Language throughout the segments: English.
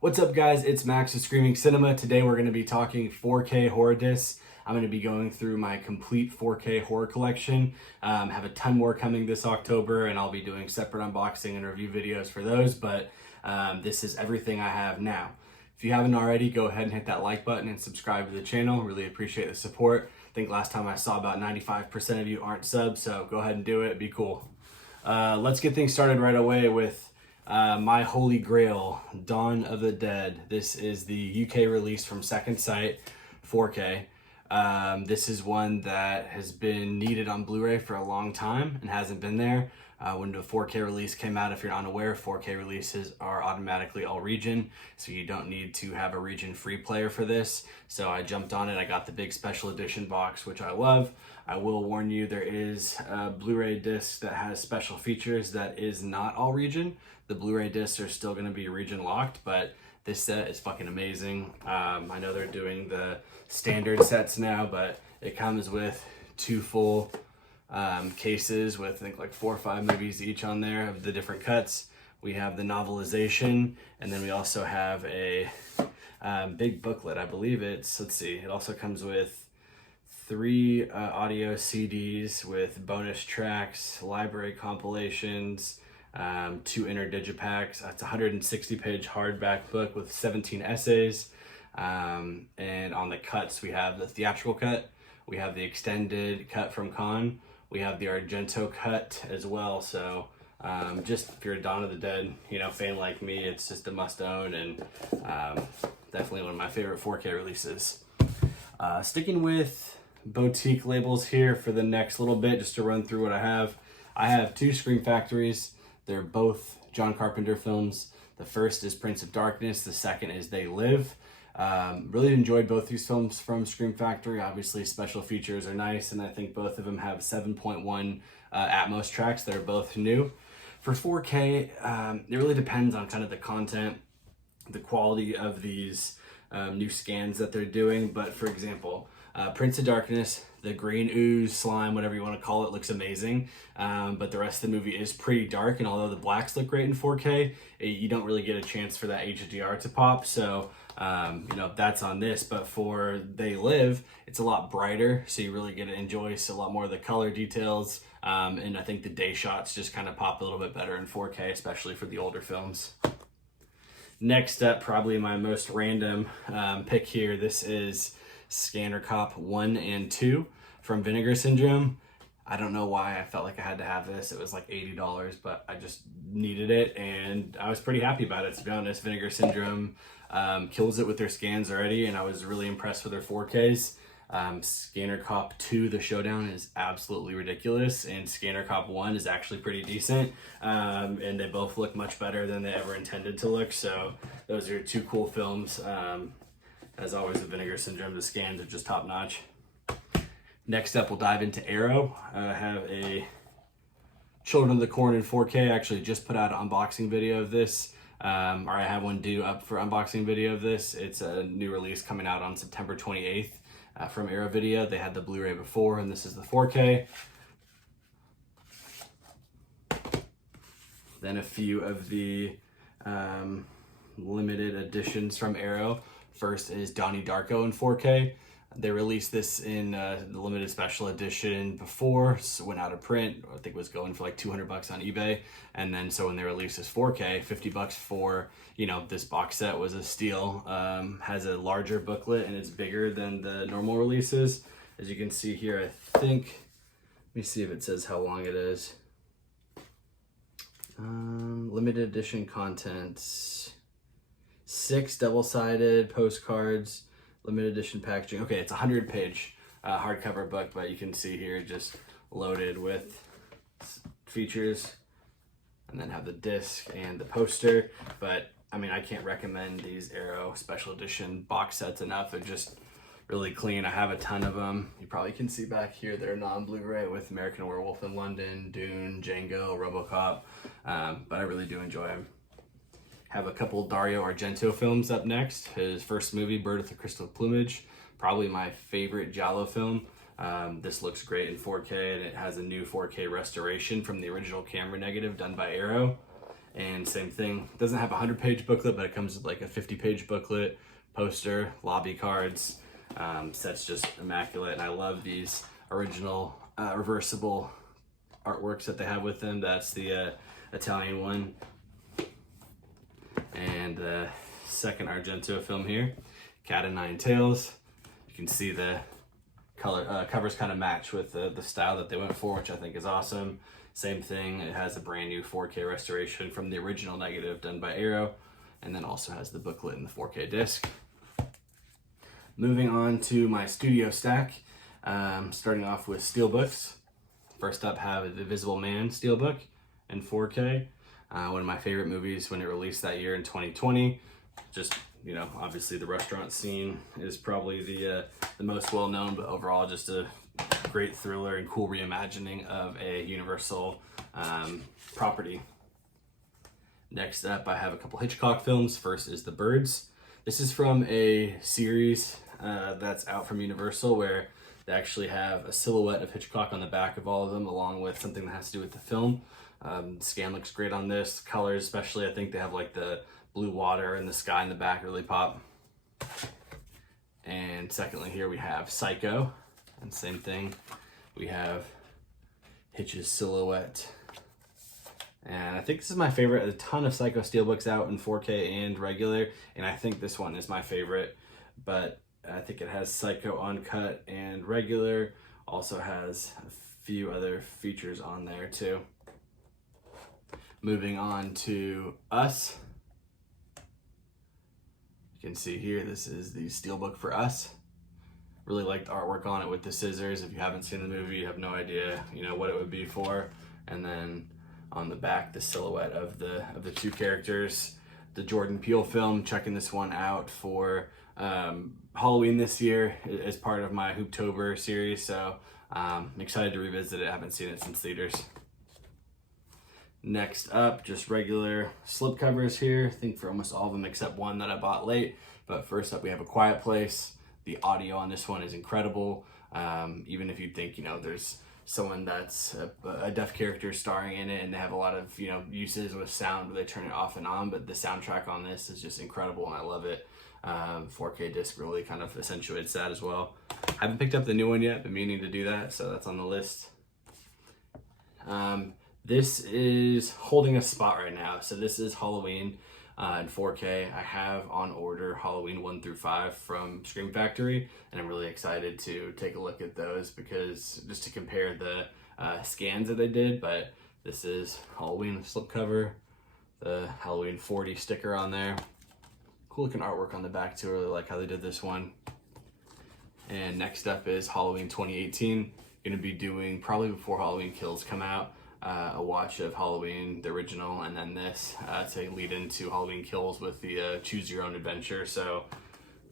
What's up guys, it's Max with Screaming Cinema. Today we're going to be talking 4K horror discs. I'm going to be going through my complete 4K horror collection. Have a ton more coming this October, and I'll be doing separate unboxing and review videos for those, but this is everything I have now. If you haven't already, go ahead and hit that like button and subscribe to the channel. Really appreciate the support. I think last time I saw about 95% of you aren't subs, so go ahead and do it. It'd be cool. Let's get things started right away with my holy grail, Dawn of the Dead. This is the UK release from Second Sight, 4K. This is one that has been needed on Blu-ray for a long time and hasn't been there. When the 4K release came out, if you're not aware, 4K releases are automatically all region, so you don't need to have a region-free player for this. So I jumped on it. I got the big special edition box, which I love. I will warn you, there is a Blu-ray disc that has special features that is not all region. The Blu-ray discs are still going to be region locked, but this set is fucking amazing. I know they're doing the standard sets now, but it comes with two full cases with, I think, like 4 or 5 movies each on there of the different cuts. We have the novelization, and then we also have a big booklet. I believe it's, let's see, it also comes with 3 audio CDs with bonus tracks, library compilations, 2 inner digipacks. It's a 160-page hardback book with 17 essays. And on the cuts, we have the theatrical cut, we have the extended cut from Con, we have the Argento cut as well. So just if you're a Dawn of the Dead, fan like me, it's just a must own, and definitely one of my favorite 4K releases. Sticking with boutique labels here for the next little bit, just to run through what I have. I have 2 Scream Factories. They're both John Carpenter films. The first is Prince of Darkness. The second is They Live. Really enjoyed both these films from Scream Factory. Obviously, special features are nice, and I think both of them have 7.1 Atmos tracks that are both new. For 4K, it really depends on kind of the content, the quality of these new scans that they're doing. But for example, Prince of Darkness, the green ooze, slime, whatever you want to call it, looks amazing. But the rest of the movie is pretty dark, and although the blacks look great in 4K, you don't really get a chance for that HDR to pop. So, that's on this. But for They Live, it's a lot brighter, so you really get to enjoy a lot more of the color details. And I think the day shots just kind of pop a little bit better in 4K, especially for the older films. Next up, probably my most random pick here. This is Scanner Cop 1 and 2 from Vinegar Syndrome. I don't know why I felt like I had to have this. It was like $80, but I just needed it, and I was pretty happy about it, to be honest. Vinegar Syndrome kills it with their scans already, and I was really impressed with their 4Ks. Scanner Cop 2, the showdown, is absolutely ridiculous, and Scanner Cop 1 is actually pretty decent, and they both look much better than they ever intended to look. So those are 2 cool films. As always, with Vinegar Syndrome, the scans are just top notch. Next up, we'll dive into Arrow. I have a Children of the Corn in 4K. I actually just put out an unboxing video of this, or I have one due up for unboxing video of this. It's a new release coming out on September 28th from Arrow Video. They had the Blu-ray before, and this is the 4K. Then a few of the limited editions from Arrow. First is Donnie Darko in 4K. They released this in the limited special edition before, so it went out of print. I think it was going for like $200 on eBay. And then so when they released this 4K, $50 for, this box set was a steal. Has a larger booklet, and it's bigger than the normal releases. As you can see here, I think, let me see if it says how long it is. Limited edition contents. 6 double-sided postcards, limited edition packaging. Okay, it's a 100-page hardcover book, but you can see here just loaded with features, and then have the disc and the poster. But I mean, I can't recommend these Arrow special edition box sets enough. They're just really clean. I have a ton of them. You probably can see back here they're non-Blu-ray with American Werewolf in London, Dune, Django, RoboCop, but I really do enjoy them. Have a couple Dario Argento films up next. His first movie, Bird with the Crystal Plumage, probably my favorite Giallo film. This looks great in 4K, and it has a new 4K restoration from the original camera negative done by Arrow. And same thing, it doesn't have a 100-page booklet, but it comes with like a 50-page booklet, poster, lobby cards. Set's just immaculate, and I love these original reversible artworks that they have with them. That's the Italian one. And the second Argento film here, Cata9 Tails. You can see the color covers kind of match with the style that they went for, which I think is awesome. Same thing, it has a brand new 4K restoration from the original negative done by Arrow, and then also has the booklet and the 4K disc. Moving on to my studio stack, starting off with steelbooks. First up, have The Invisible Man steelbook in 4K. One of my favorite movies when it released that year in 2020. Just, you know, obviously the restaurant scene is probably the most well known, but overall just a great thriller and cool reimagining of a Universal property. Next up, I have a couple Hitchcock films. First is The Birds. This is from a series that's out from Universal where they actually have a silhouette of Hitchcock on the back of all of them, along with something that has to do with the film. Scan looks great on this. Colors especially, I think they have like the blue water and the sky in the back really pop. And secondly, here we have Psycho. And same thing, we have Hitch's silhouette. And I think this is my favorite. A ton of Psycho steelbooks out in 4K and regular, and I think this one is my favorite. But I think it has Psycho uncut and regular. Also has a few other features on there too. Moving on to Us. You can see here, this is the steelbook for Us. Really liked the artwork on it with the scissors. If you haven't seen the movie, you have no idea, you know, what it would be for. And then on the back, the silhouette of the two characters. The Jordan Peele film, checking this one out for Halloween this year as part of my Hooptober series. So I'm excited to revisit it. I haven't seen it since theaters. Next up, just regular slipcovers here. I think for almost all of them except one that I bought late. But first up, we have A Quiet Place. The audio on this one is incredible. Even if you think, you know, there's someone that's a deaf character starring in it and they have a lot of, you know, uses with sound where they turn it off and on, but the soundtrack on this is just incredible and I love it. 4K disc really kind of accentuates that as well. I haven't picked up the new one yet, but meaning to do that, so that's on the list. This is holding a spot right now. So this is Halloween in 4K. I have on order Halloween 1 through 5 from Scream Factory, and I'm really excited to take a look at those because just to compare the scans that they did. But this is Halloween slipcover, the Halloween 40 sticker on there. Cool looking artwork on the back too. I really like how they did this one. And next up is Halloween 2018. Gonna be doing, probably before Halloween Kills come out, a watch of Halloween, the original, and then this to lead into Halloween Kills with the Choose Your Own Adventure. So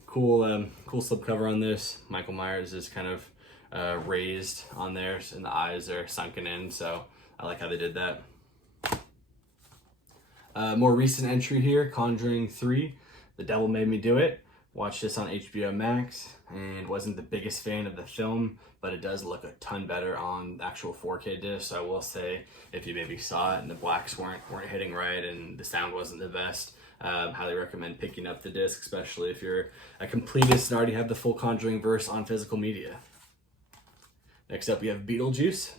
cool, cool slipcover on this. Michael Myers is kind of raised on there, and the eyes are sunken in. So I like how they did that. More recent entry here, Conjuring III. The Devil Made Me Do It. Watched this on HBO Max and wasn't the biggest fan of the film, but it does look a ton better on the actual 4K disc. So I will say, if you maybe saw it and the blacks weren't hitting right and the sound wasn't the best, highly recommend picking up the disc, especially if you're a completist and already have the full Conjuring verse on physical media. Next up, we have Beetlejuice.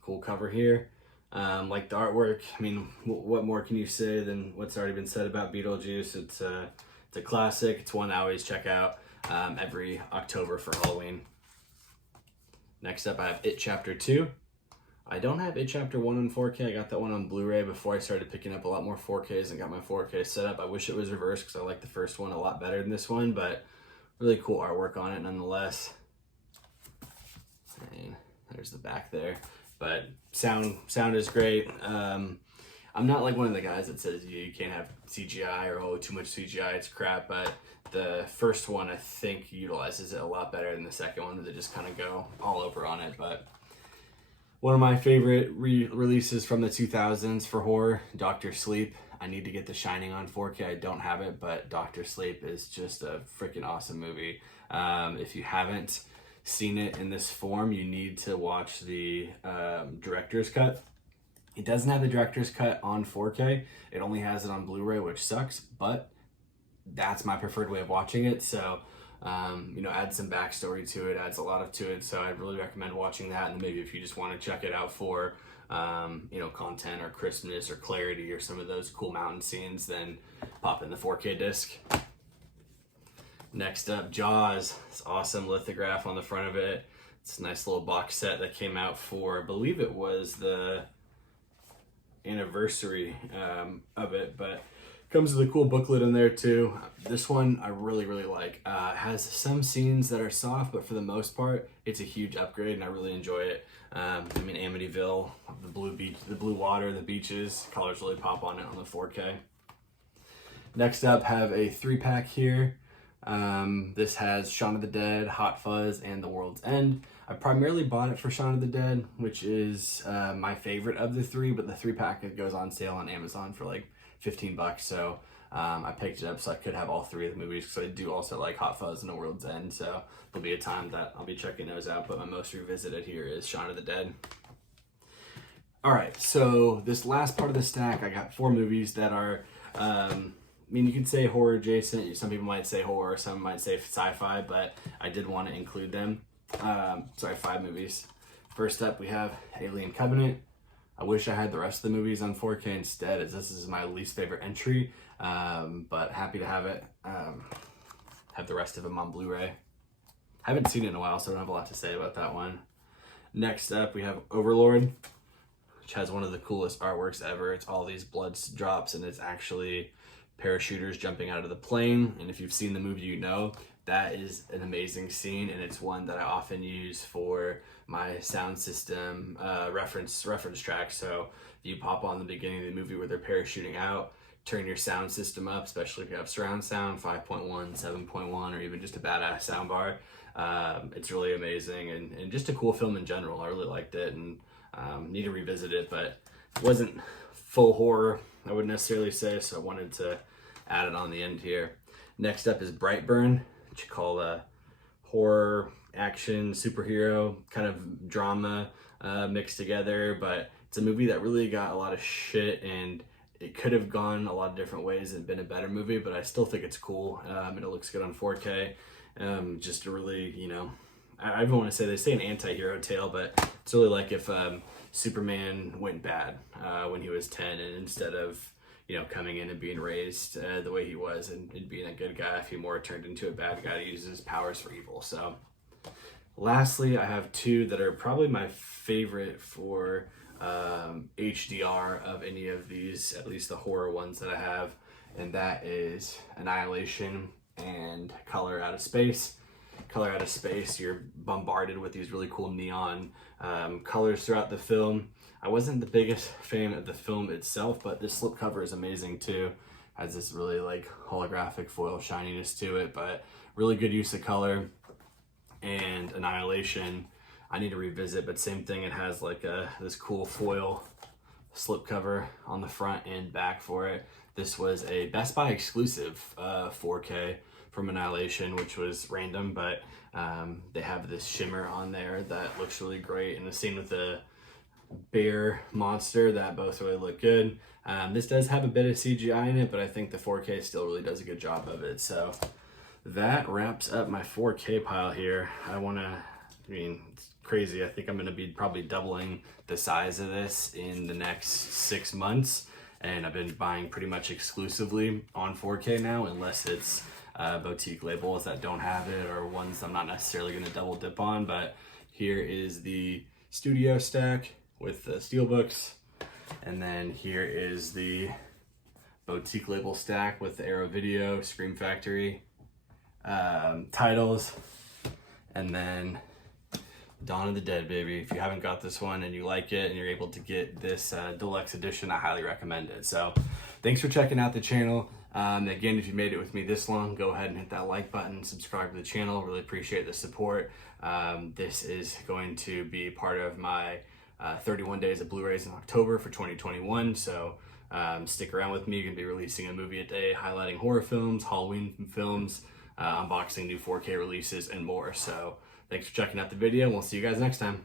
Cool cover here. Like the artwork, I mean, what more can you say than what's already been said about Beetlejuice? It's a classic. It's one I always check out every October for Halloween. Next up, I have It Chapter 2. I don't have It Chapter 1 on 4K. I got that one on Blu-ray before I started picking up a lot more 4Ks and got my 4K set up. I wish it was reversed because I like the first one a lot better than this one, but really cool artwork on it nonetheless. And there's the back there. But sound is great. I'm not like one of the guys that says you can't have CGI or oh, too much CGI, it's crap. But the first one I think utilizes it a lot better than the second one, where they just kind of go all over on it. But one of my favorite releases from the 2000s for horror, Dr. Sleep. I need to get The Shining on 4K. I don't have it, but Doctor Sleep is just a freaking awesome movie. If you haven't seen it in this form, you need to watch the director's cut. It doesn't have the director's cut on 4K. It only has it on Blu-ray, which sucks, but that's my preferred way of watching it. So, you know, adds some backstory to it, adds a lot to it. So I really recommend watching that. And maybe if you just want to check it out for, you know, content or crispness or clarity or some of those cool mountain scenes, then pop in the 4K disc. Next up, Jaws. It's awesome lithograph on the front of it. It's a nice little box set that came out for, I believe it was the anniversary of it, but comes with a cool booklet in there too. This one I really like. It has some scenes that are soft, but for the most part it's a huge upgrade and I really enjoy it. I mean, Amityville, the blue beach, the blue water, the beaches, colors really pop on it on the 4K. Next up, have a 3-pack here. This has Shaun of the Dead, Hot Fuzz, and The World's End. I primarily bought it for Shaun of the Dead, which is my favorite of the 3, but the 3-pack goes on sale on Amazon for like $15, so I picked it up so I could have all 3 of the movies, because I do also like Hot Fuzz and The World's End, so there'll be a time that I'll be checking those out, but my most revisited here is Shaun of the Dead. Alright, so this last part of the stack, I got 4 movies that are, I mean, you could say horror adjacent, some people might say horror, some might say sci-fi, but I did want to include them. 5 movies. First up, we have Alien Covenant. I wish I had the rest of the movies on 4K instead, as this is my least favorite entry, but happy to have it. Have the rest of them on Blu-ray. Haven't seen it in a while, so I don't have a lot to say about that one. Next up, we have Overlord, which has one of the coolest artworks ever. It's all these blood drops, and it's actually parachuters jumping out of the plane. And if you've seen the movie, you know that is an amazing scene, and it's one that I often use for my sound system reference track. So if you pop on the beginning of the movie where they're parachuting out, turn your sound system up, especially if you have surround sound, 5.1, 7.1, or even just a badass sound bar. It's really amazing, and just a cool film in general. I really liked it, and need to revisit it, but it wasn't full horror, I wouldn't necessarily say, so I wanted to add it on the end here. Next up is Brightburn, which you call a horror, action, superhero, kind of drama mixed together, but it's a movie that really got a lot of shit, and it could have gone a lot of different ways and been a better movie, but I still think it's cool, and it looks good on 4K. Just a really, you know, I even want to say, they say an anti-hero tale, but it's really like if Superman went bad when he was 10, and instead of, you know, coming in and being raised the way he was and being a good guy, if he more turned into a bad guy to use his powers for evil. So lastly, I have 2 that are probably my favorite for HDR of any of these, at least the horror ones that I have, and that is Annihilation and Color Out of Space. Color Out of Space, you're bombarded with these really cool neon colors throughout the film. I wasn't the biggest fan of the film itself, but this slipcover is amazing too. Has this really like holographic foil shininess to it, but really good use of color. And Annihilation, I need to revisit, but same thing. It has like this cool foil slipcover on the front and back for it. This was a Best Buy exclusive 4K from Annihilation, which was random, but they have this shimmer on there that looks really great, and the scene with the bear monster, that both really look good. This does have a bit of CGI in it, but I think the 4K still really does a good job of it. So that wraps up my 4K pile here. I mean, it's crazy. I think I'm going to be probably doubling the size of this in the next 6 months, and I've been buying pretty much exclusively on 4K now, unless it's boutique labels that don't have it, or ones I'm not necessarily going to double dip on. But here is the studio stack with the steelbooks, and then here is the boutique label stack with the Arrow Video, Scream Factory titles, and then Dawn of the Dead, baby. If you haven't got this one and you like it and you're able to get this deluxe edition, I highly recommend it. So thanks for checking out the channel. Again, if you made it with me this long, go ahead and hit that like button, subscribe to the channel. Really appreciate the support. This is going to be part of my 31 days of Blu-rays in October for 2021. So stick around with me. You're going to be releasing a movie a day, highlighting horror films, Halloween films, unboxing new 4K releases, and more. So thanks for checking out the video. We'll see you guys next time.